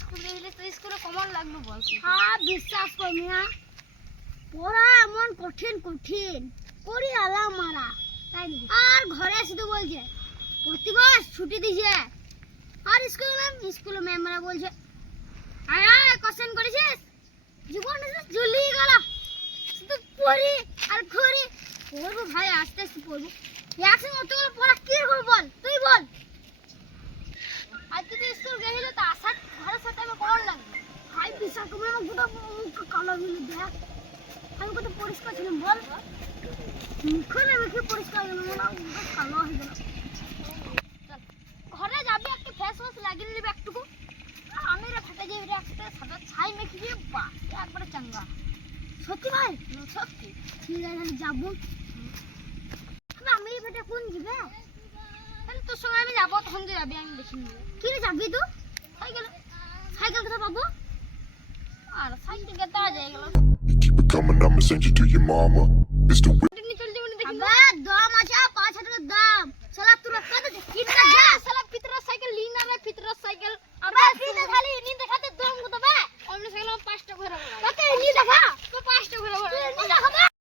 School গেলে তো স্কুলে কেমন লাগলো বল? হ্যাঁ বিশ্বাস কর মিয়া, পড়া এমন কঠিন কঠিন করি আলাম মারা। তাই নাকি? আর ঘরে শুধু বলছে প্রতিবাস ছুটি দিছে। আর স্কুলে ম্যামরা বলছে আয় আয় কোশ্চেন করেছিস, জীবন জ্বলিয়ে গেল। শুধু পড়ি আর ঘুরি। পড়বো ভাই, আস্তে আস্তে পড়বো। একসঙ্গে অতগুলো পড়া কি করবো বল, তুই বল। আজকে তো স্কুল গেলে তো আসার ঘরের সাথে আমি কেমন লাগলো? ভাই বিশ্বাস করবি না, গোটা মুখ কালো হয়ে দেখ। আমি কত পরিষ্কার ছিলাম বল, মুখে মেখে পরিষ্কার হয়ে গেল, মুখ কালো হয়ে গেল। ঘরে যাবি একটু ফেস ওয়াশ লাগিয়ে নিবি একটুকু। আর আমি রে ফাটে যাবি রে, একটা সাদা ছাই মেখে দিয়ে বা একবারে চাঙ্গা। সত্যি ভাই? সত্যি। ঠিক আছে তাহলে যাবো। আমি বেটা কোন যাবে? তাহলে তোর সঙ্গে আমি যাবো, তখন তুই যাবি, আমি দেখে নিবো। কি রে যাবি তুই? সাইকেলে। সাইকেল কোথায় পাবো? আর সাইকেল কে তারা যায় গেল। You keep it coming, I'ma send you to your mama. It's the